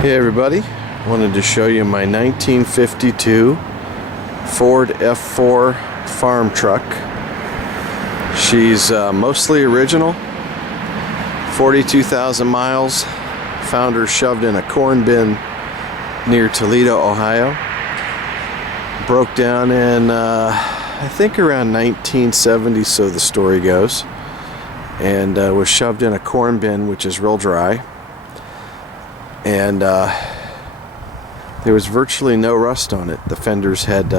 Hey everybody, wanted to show you my 1952 Ford F4 farm truck. She's mostly original, 42,000 miles, found her shoved in a corn bin near Toledo, Ohio. Broke down in I think around 1970, so the story goes, and was shoved in a corn bin, which is real dry. And there was virtually no rust on it. The fenders had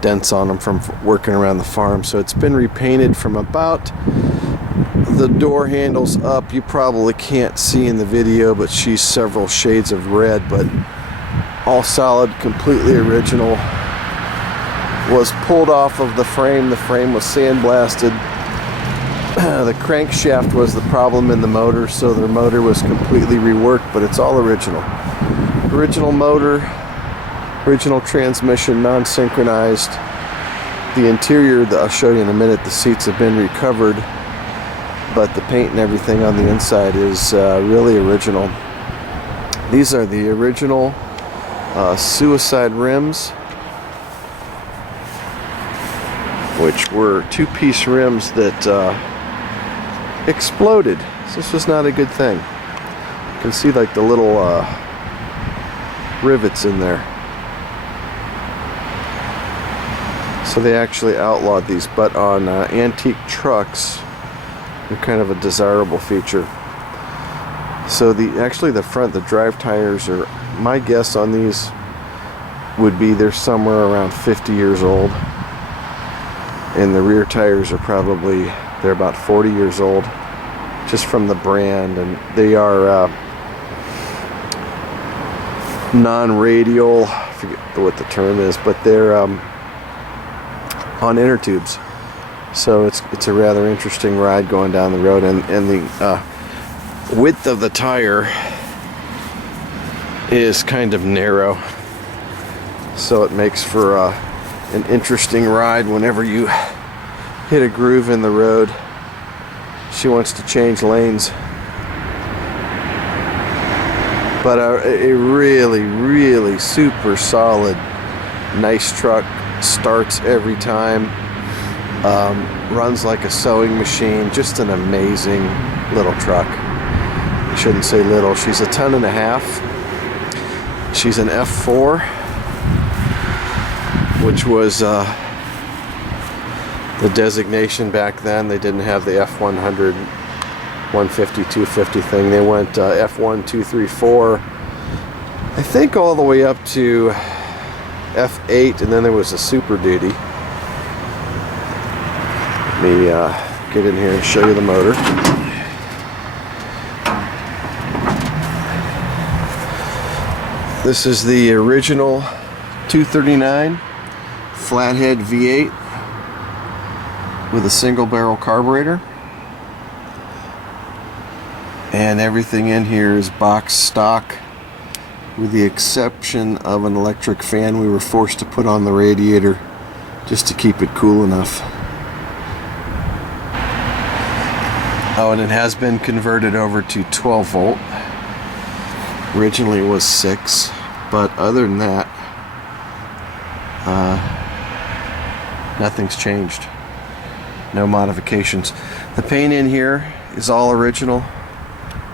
dents on them from working around the farm, so it's been repainted from about the door handles up. You probably can't see in the video, but she's several shades of red, but all solid, completely original. Was pulled off of the frame. The frame was sandblasted. The crankshaft was the problem in the motor, so the motor was completely reworked, but it's all original. Original motor, original transmission, non-synchronized. The interior, I'll show you in a minute, the seats have been recovered, but the paint and everything on the inside is really original. These are the original Suicide rims, which were two-piece rims that exploded. So this was not a good thing. You can see like the little rivets in there. So they actually outlawed these, but on antique trucks they're kind of a desirable feature. So the front, the drive tires are, my guess on these would be they're somewhere around 50 years old, and the rear tires are probably, they're about 40 years old, just from the brand, and they are non-radial, I forget what the term is, but they're on inner tubes. So it's a rather interesting ride going down the road, and the width of the tire is kind of narrow, so it makes for an interesting ride whenever you hit a groove in the road. She wants to change lanes, but a really super solid, nice truck. Starts every time, runs like a sewing machine. Just an amazing little truck. I shouldn't say little, she's a ton and a half. She's an F4, which was the designation back then. They didn't have the F100, 150, 250 thing. They went F1, 2, 3, 4, I think all the way up to F8, and then there was a Super Duty. Let me get in here and show you the motor. This is the original 239 flathead V8 with a single barrel carburetor, and everything in here is box stock, with the exception of an electric fan we were forced to put on the radiator just to keep it cool enough. Oh, and it has been converted over to 12 volt. Originally it was 6, but other than that, nothing's changed. No modifications. The paint in here is all original.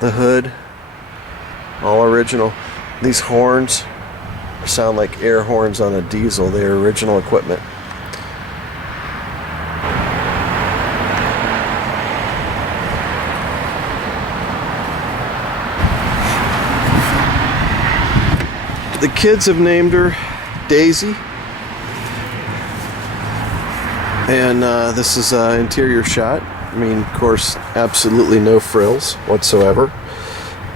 The hood, all original. These horns sound like air horns on a diesel. They're original equipment. The kids have named her Daisy. And this is an interior shot. I mean, of course, absolutely no frills whatsoever.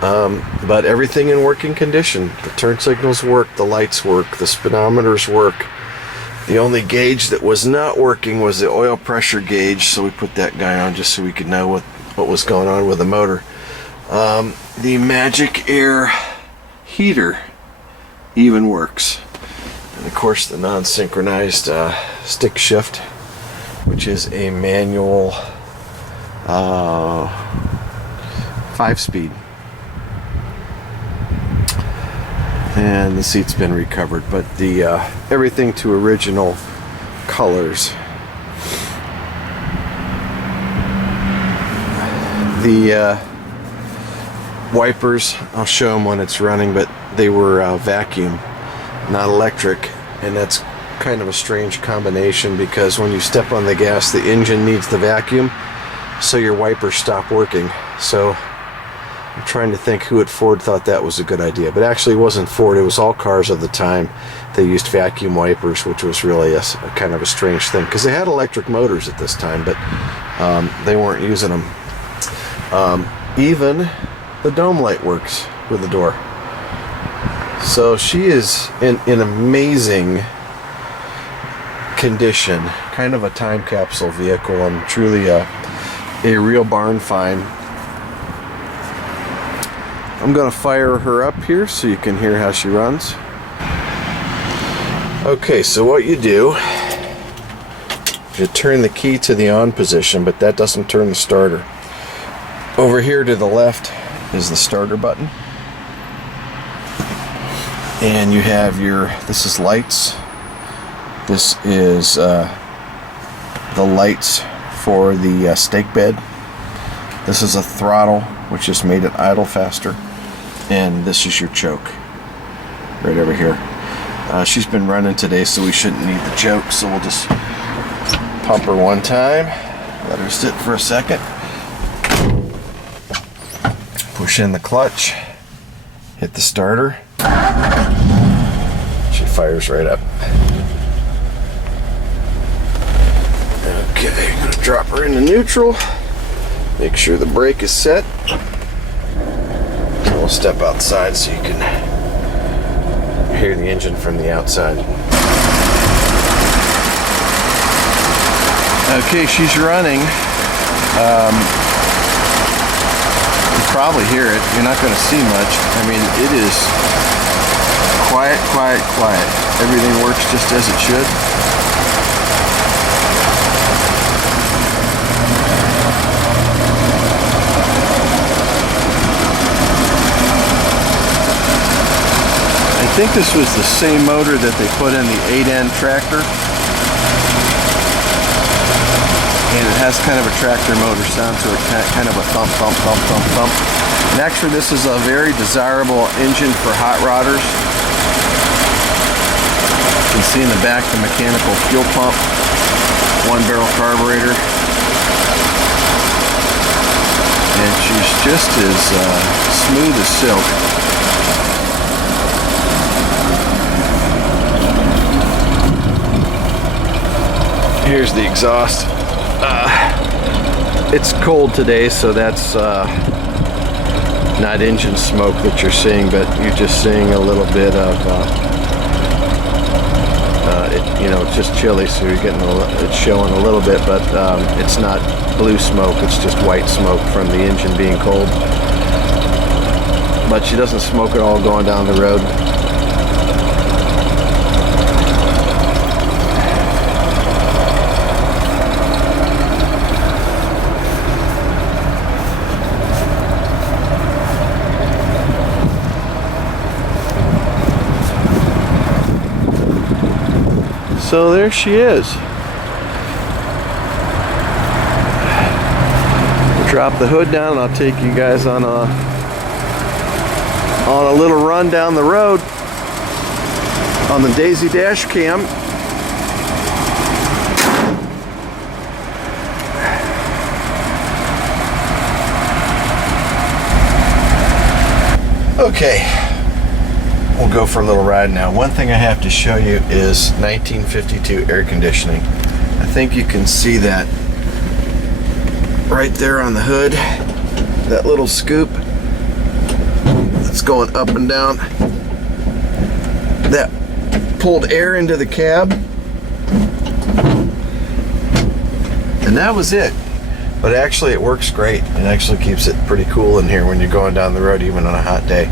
But everything in working condition. The turn signals work, the lights work, the speedometers work. The only gauge that was not working was the oil pressure gauge, so we put that guy on just so we could know what was going on with the motor. The Magic Air heater even works. And of course the non-synchronized stick shift, which is a manual 5-speed. and the seat's been recovered, but the everything to original colors. The wipers, I'll show them when it's running, but they were vacuum, not electric, and that's kind of a strange combination because when you step on the gas, the engine needs the vacuum, so your wipers stop working. So I'm trying to think who at Ford thought that was a good idea, but actually it wasn't Ford, it was all cars of the time. They used vacuum wipers, which was really a kind of a strange thing because they had electric motors at this time, but they weren't using them. Even the dome light works with the door. So she is in amazing condition, kind of a time capsule vehicle, and truly a real barn find. I'm gonna fire her up here so you can hear how she runs. Okay, so what you do, you turn the key to the on position, but that doesn't turn the starter. Over here to the left is the starter button, and you have this is lights. This is the lights for the stake bed. This is a throttle, which just made it idle faster. And this is your choke, right over here. She's been running today, so we shouldn't need the choke, so we'll just pump her one time, let her sit for a second, push in the clutch, hit the starter, she fires right up. Okay, I'm gonna drop her into neutral, make sure the brake is set. And we'll step outside so you can hear the engine from the outside. Okay, she's running. You probably hear it. You're not going to see much. I mean, it is quiet, quiet, quiet. Everything works just as it should. I think this was the same motor that they put in the 8N tractor, and it has kind of a tractor motor sound to it, kind of a thump, thump, thump, thump, thump. And actually this is a very desirable engine for hot rodders. You can see in the back the mechanical fuel pump, 1-barrel carburetor, and she's just as smooth as silk. Here's the exhaust. It's cold today, so that's not engine smoke that you're seeing, but you're just seeing a little bit of, it's just chilly, so you're getting it's showing a little bit, but it's not blue smoke, it's just white smoke from the engine being cold. But she doesn't smoke it all going down the road. So there she is. We'll drop the hood down and I'll take you guys on a little run down the road on the Daisy dash cam. Okay. We'll go for a little ride now. One thing I have to show you is 1952 air conditioning. I think you can see that right there on the hood. That little scoop that's going up and down. That pulled air into the cab. And that was it. But actually it works great. It actually keeps it pretty cool in here when you're going down the road, even on a hot day.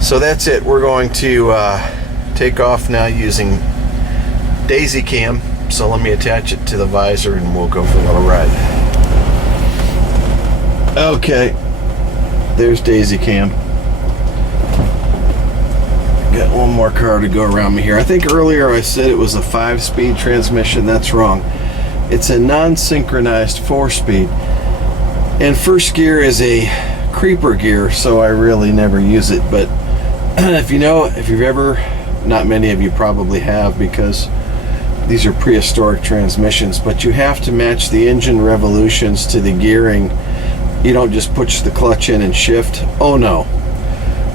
So that's it. We're going to take off now using Daisy Cam. So let me attach it to the visor and we'll go for a little ride. Okay, there's Daisy Cam. Got one more car to go around me here. I think earlier I said it was a 5-speed transmission. That's wrong. It's a non-synchronized 4-speed. And first gear is a creeper gear, so I really never use it. But if you've ever, not many of you probably have, because these are prehistoric transmissions, but you have to match the engine revolutions to the gearing. You don't just push the clutch in and shift. Oh no.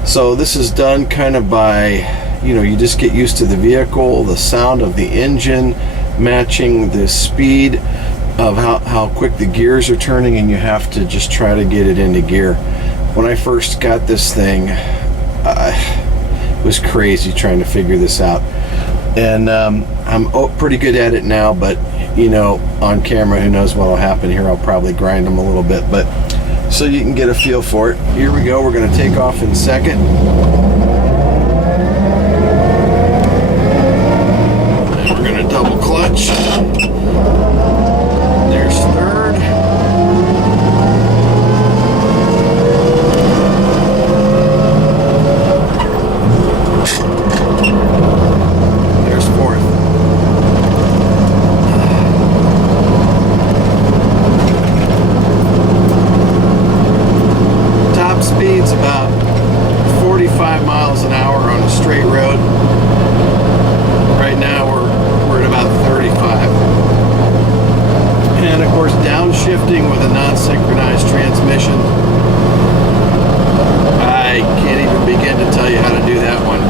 So this is done kind of by, you just get used to the vehicle, the sound of the engine, matching the speed of how quick the gears are turning, and you have to just try to get it into gear. When I first got this thing, it was crazy trying to figure this out. And I'm pretty good at it now, but on camera, who knows what will happen here. I'll probably grind them a little bit, but so you can get a feel for it. Here we go. We're going to take off in second. And we're going to double clutch. There's third. There's fourth. Top speed's about 45 miles an hour on a straight road. Right now we're at about 35. And of course, downshifting with a non-synchronized transmission, I can't even begin to tell you how to do that one.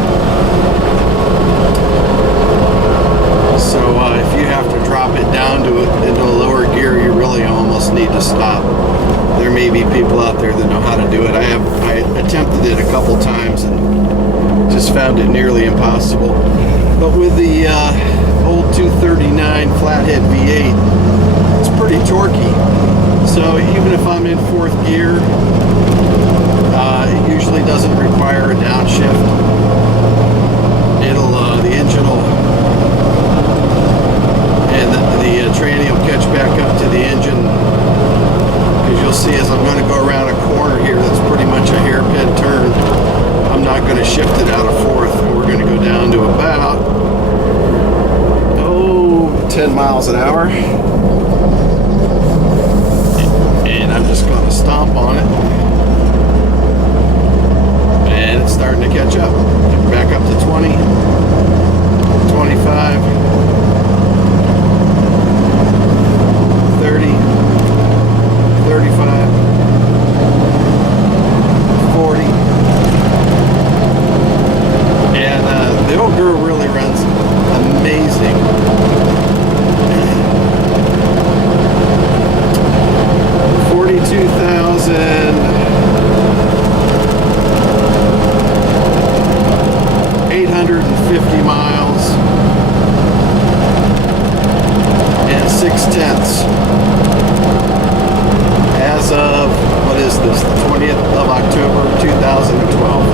So if you have to drop it down into a lower gear, you really almost need to stop. There may be people out there that know how to do it. I attempted it a couple times and just found it nearly impossible. But with the old 239 flathead V8, it's pretty torquey. So even if I'm in fourth gear, it usually doesn't require a downshift. The engine will, and the tranny will catch back up to the engine. Because you'll see as I'm going to go around a corner here that's pretty much a hairpin turn, I'm not going to shift it out of fourth. We're going to go down to about 10 miles an hour. And I'm just going to stomp on it. And it's starting to catch up. Back up to 20, 25, 30, 35, 40. And the old girl really runs amazing. 42,850 miles and 6/10 as of, what is this, the 20th of October 2012.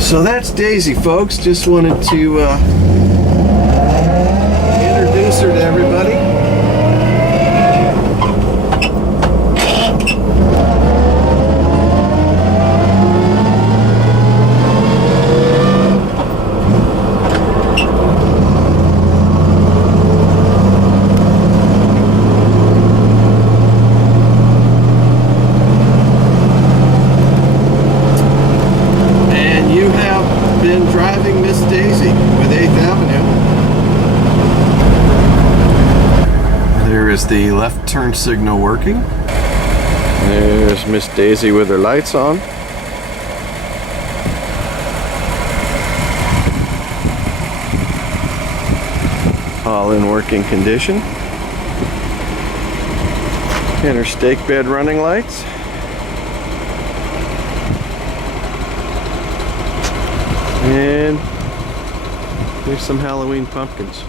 So that's Daisy, folks. Just wanted to introduce her to everybody. Been driving Miss Daisy with 8th Avenue. There is the left turn signal working. There's Miss Daisy with her lights on. All in working condition. And her stake bed running lights. And there's some Halloween pumpkins.